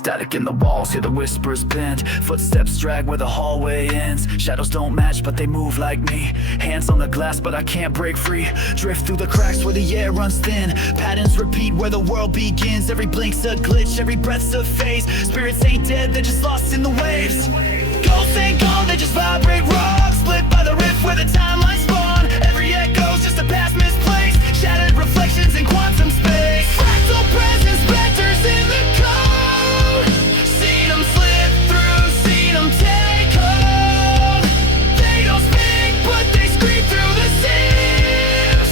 Static in the walls, hear the whispers bend. Footsteps drag where the hallway ends. Shadows don't match, but they move like me. Hands on the glass, but I can't break free. Drift through the cracks where the air runs thin. Patterns repeat where the world begins. Every blink's a glitch, every breath's a phase. Spirits ain't dead, they're just lost in the waves. Ghosts ain't gone, they just vibrate wrong. Split by the rift where the timelines spawn. Every echo's just a past misplaced. Shattered reflections in quantum space. Fractal presence, specters in the code. Seen them slip through, seen them take hold. They don't speak, but they scream through the seams.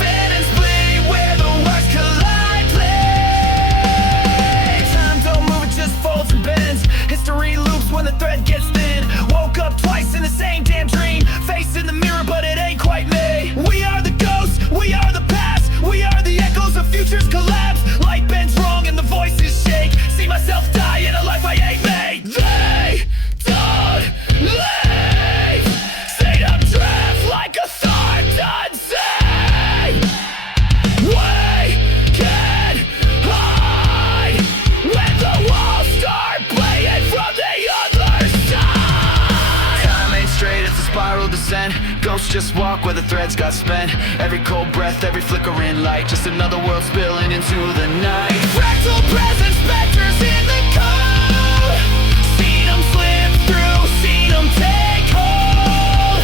Phantoms bleed where the works collide. Play. Time don't move, it just folds and bends. History loops when the thread gets thin. Woke up twice in the same damn dream. Face in the mirror, but it ain't quite me. We are the ghosts, we are the past. We are the echoes of futures collapse. Light bends wrong and the voices shake. See myself die in a life I ain't made. They don't leave. Stayed up drift like a thought done say. We can hide when the walls start playing from the other side. Time ain't straight, it's a spiral descent. Ghosts just walk where the threads got spent. Every cold breath, every flickering light. Just another world spilling into the night. Fractal presence, specters in the code. Seen them slip through, seen them take hold.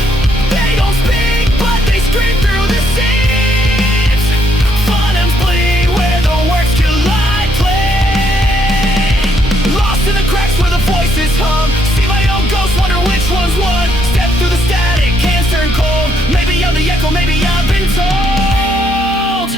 They don't speak, but they scream through the seams. Phantoms bleed where the works collide. Play. Lost in the cracks where the voices hum. See my own ghost, wonder which one's one. Step through the static, hands turn cold. Maybe I'm the echo, maybe I've been told.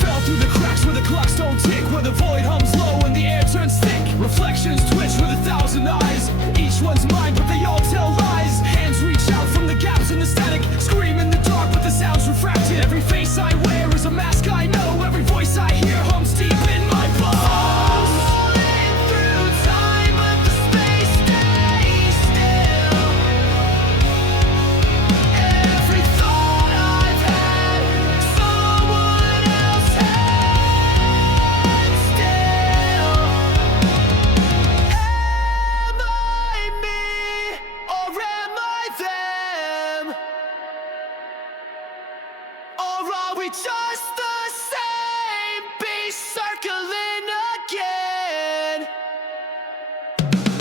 Fell through the cracks where the clocks don't tick, where the void hums low and the air turns thick. Reflections twitch with 1,000 eyes. Each one's mine, but they all tell lies. Hands reach out from the gaps in the static. Scream in the dark, but the sound's refracted. Every face I wear is a mask I know. Every voice I hear hums deep in my bones. Falling through time, but the space stays still. Every thought I've had, someone else had still. Am I me, or am I them? Or are we just the same beast circling again?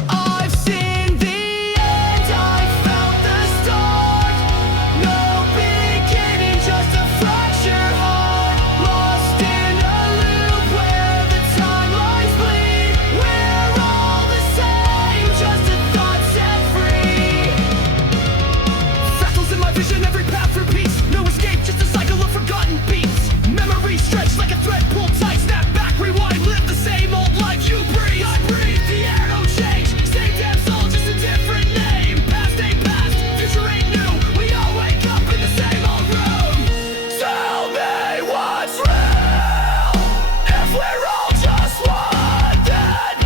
I've seen the end, I found the start. No beginning, just a fractured heart. Lost in a loop where the timelines bleed. We're all the same, just a thought set free. Fractals in my vision, every path repeats. No escape, just a cycle of forgotten beats. Memories stretch like a thread pulled tight. Snap back, rewind, live the same old life you breathe. I breathe, the air don't change. Same damn soul, just a different name. Past ain't past, future ain't new. We all wake up in the same old room. Tell me what's real. If we're all just one, then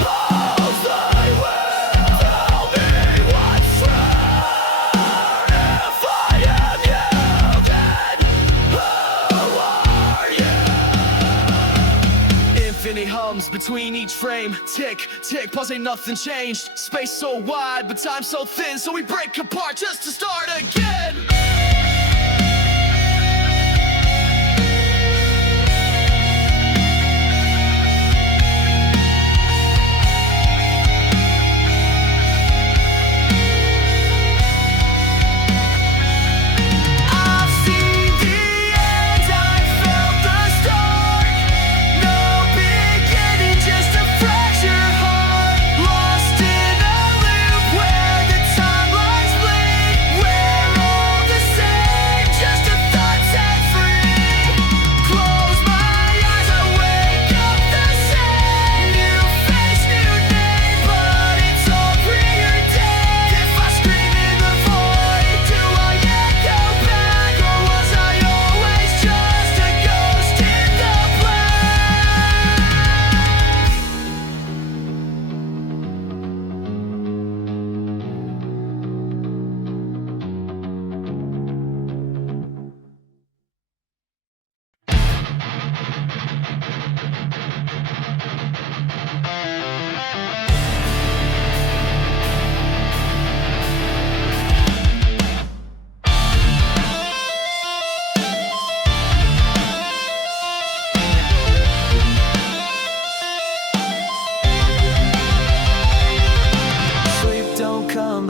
who's they will? Tell me what's true. If I am you, then who are you? Infinity hums between each frame. Tick, tick, pause, ain't nothing changed. Space so wide, but time so thin. So we break apart just to start again. I've seen the end, I felt the start. No beginning, just a fractured heart. Lost in a loop where the timelines bleed. We're all the same.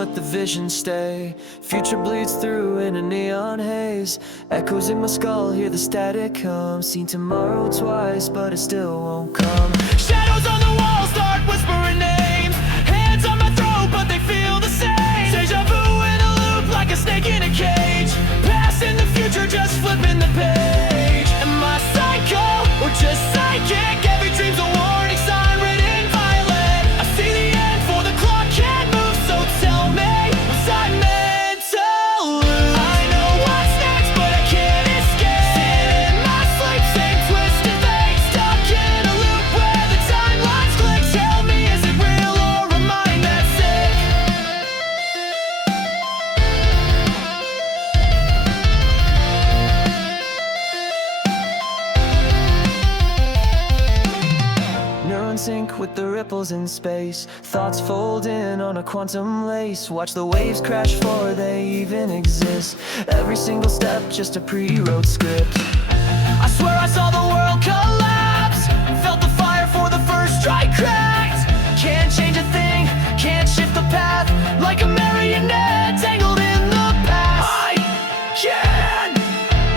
let the vision stay. Future bleeds through in a neon haze. Echoes in my skull, hear the static come. Seen tomorrow twice, but it still won't come. Shadows on the wall start whispering names. Hands on my throat, but they feel the same. Deja vu in a loop, like a snake in a cage. Past and the future, just flipping the page. Am I psycho or just psychic? Every dream's a warning sign written in violet. I see the end for the clock can't move, so tell me, was I meant to lose? I know what's next, but I can't escape. Sitting in my sleep, same twisted fate. Stuck in a loop where the timelines click. Tell me, is it real or a mind that's sick? Neurons sync with the ripples in space. Thoughts fold in on a quantum lace. Watch the waves crash before they even exist. Every single step just a pre-wrote script. I swear I saw the world collapse. Felt the fire for the first strike cracked. Can't change a thing, can't shift the path. Like a marionette tangled in the past. I can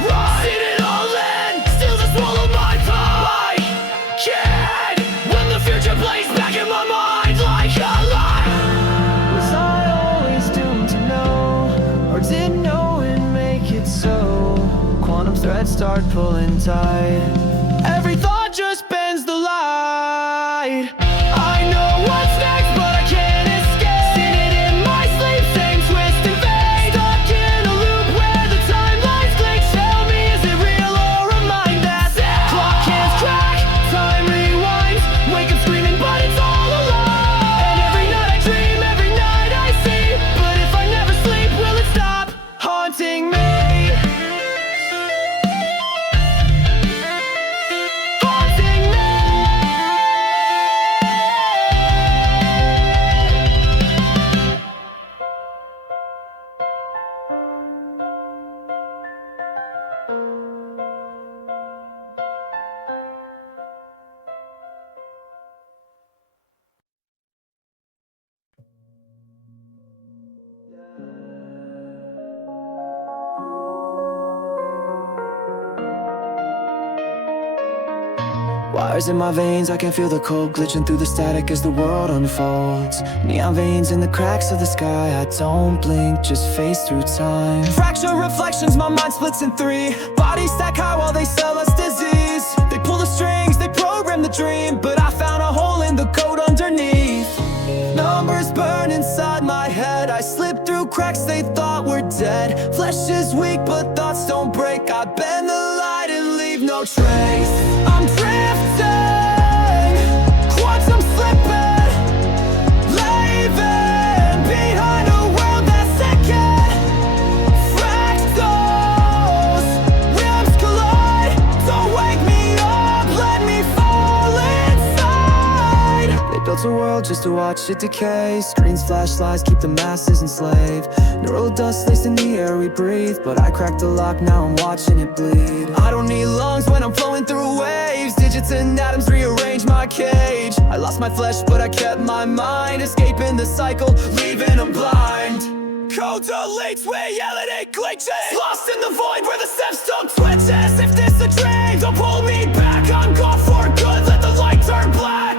run, seen it all in. Still just swallow my pride. I can, when the future plays back in my mind like a lie. Was I always doomed to know, or did knowing make it so? Quantum threads start pulling tight. Every thought just bends the light. I know what's next, but I can't escape. Seen it in my sleep, same twist and fate. Stuck in a loop where the timelines click. Tell me, is it real or a mind that's sick? Clock hands crack, time rewinds. Wake up screaming, but it's all a lie. And every night I dream, every night I see. But if I never sleep, will it stop haunting me? Haunting me. Wires in my veins, I can feel the cold glitching through the static as the world unfolds. Neon veins in the cracks of the sky, I don't blink, just face through time. Fracture reflections, my mind splits in three. Bodies stack high while they sell us disease. They pull the strings, they program the dream, but I found a hole in the code underneath. Numbers burn inside my head, I slip through cracks they thought were dead. Flesh is weak, but thoughts don't break. I bend the light and leave no trace. I'm drifting, quantum slipping, leaving behind a world that's sickened. Fractals, realms collide. Don't wake me up, let me fall inside. They built a world just to watch it decay. Screens flash lies, keep the masses enslaved. Neural dust laced in the air we breathe, but I cracked the lock, now I'm watching it bleed. I don't need lungs when I'm flowing through waves. Digits and atoms rearrange my cage. I lost my flesh, but I kept my mind. Escaping the cycle, leaving them blind. Code deletes, we yell at it glitches. Lost in the void where the steps don't twitch. As if this a dream, don't pull me back. I'm gone for good, let the light turn black.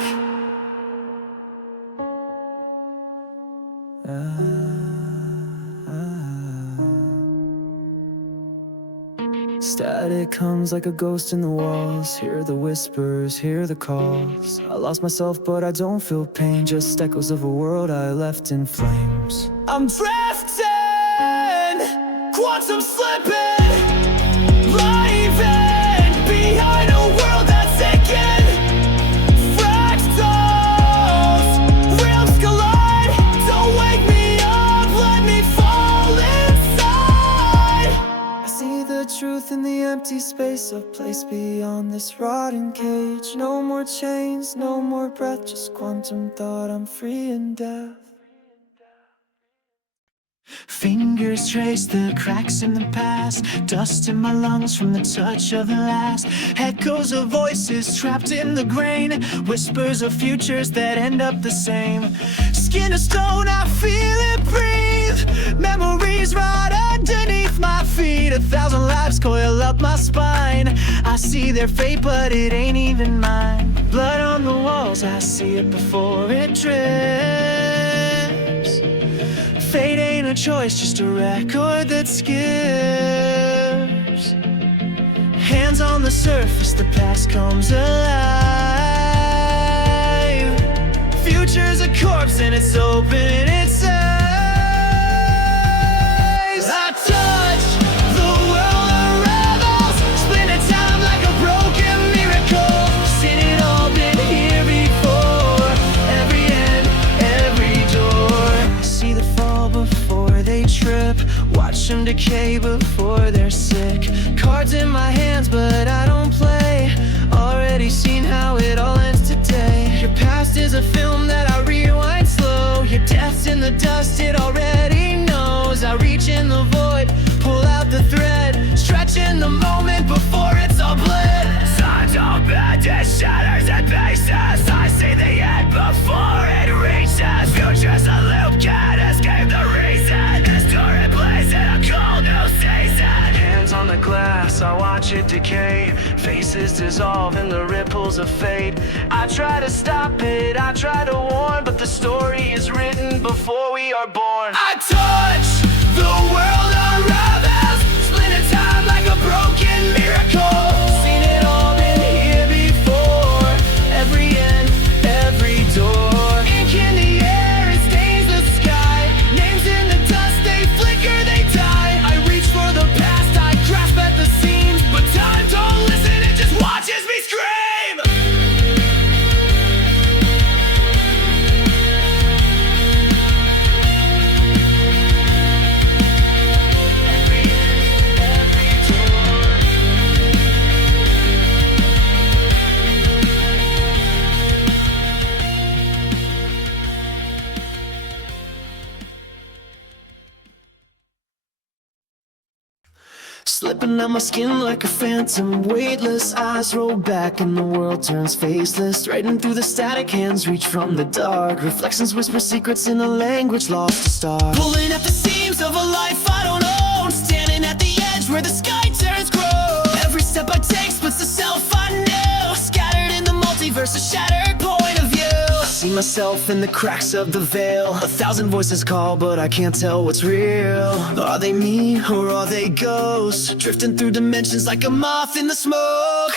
Static comes like a ghost in the walls. Hear the whispers, hear the calls. I lost myself, but I don't feel pain. Just echoes of a world I left in flames. I'm drifting, quantum slipping, leaving behind a world that's sickened. Fractals, realms collide. Don't wake me up, let me fall inside. I see the truth in the empty space, a place beyond this rotting cage. No more chains, no more breath, just quantum thought. I'm free in death. Fingers trace the cracks in the past. Dust in my lungs from the touch of the last. Echoes of voices trapped in the grain. Whispers of futures that end up the same. skin of stone, I feel it breathe. Memories right underneath my feet. 1,000 lives coil up my spine. I see their fate, but it ain't even mine. Blood on the walls, I see it before it drips. Fate ain't a choice, just a record that skips. Hands on the surface, the past comes alive. Future's a corpse and it's open its eyes. I touch the world unravels, splinter time like a broken miracle. Seen it all, been here before. Every end, every door. See the fall before they trip, watch them decay before they're sick. Cards in my hands, but I don't play. Already seen how it all ends today. Your past is a film that I rewind slow. Your death's in the dust, it already knows. I reach in the void, pull out the thread, stretch in the moment before it's all bled. Time's all bad, it shatters and bases. I see the end before it reaches. Future's a loop, can't escape the reason. History plays in a cold new season. Hands on the glass, I watch it decay. Faces dissolve in the ripples of fate. I try to stop it, I try to warn, but the story is written before we are born. I touch the world unravels, splinter time like a broken miracle. Seen it all, been here before. Every end, every door. Ink in the air, it stains the sky. Names in the dust, they flicker, they die. I reach for the past, I grasp at the seams, but time don't listen, it just watches me scream. Slipping out my skin like a phantom, weightless. Eyes roll back and the world turns faceless. Threading through the static, hands reach from the dark. Reflections whisper secrets in a language lost to start. Pulling at the seams of a life I don't own, standing at the edge where the sky turns gray. Every step I take splits the self I know, scattered in the multiverse, a shattered point of view. I see myself in the cracks of the veil. 1,000 voices call, but I can't tell what's real. Are they me or are they ghosts, drifting through dimensions like a moth in the smoke?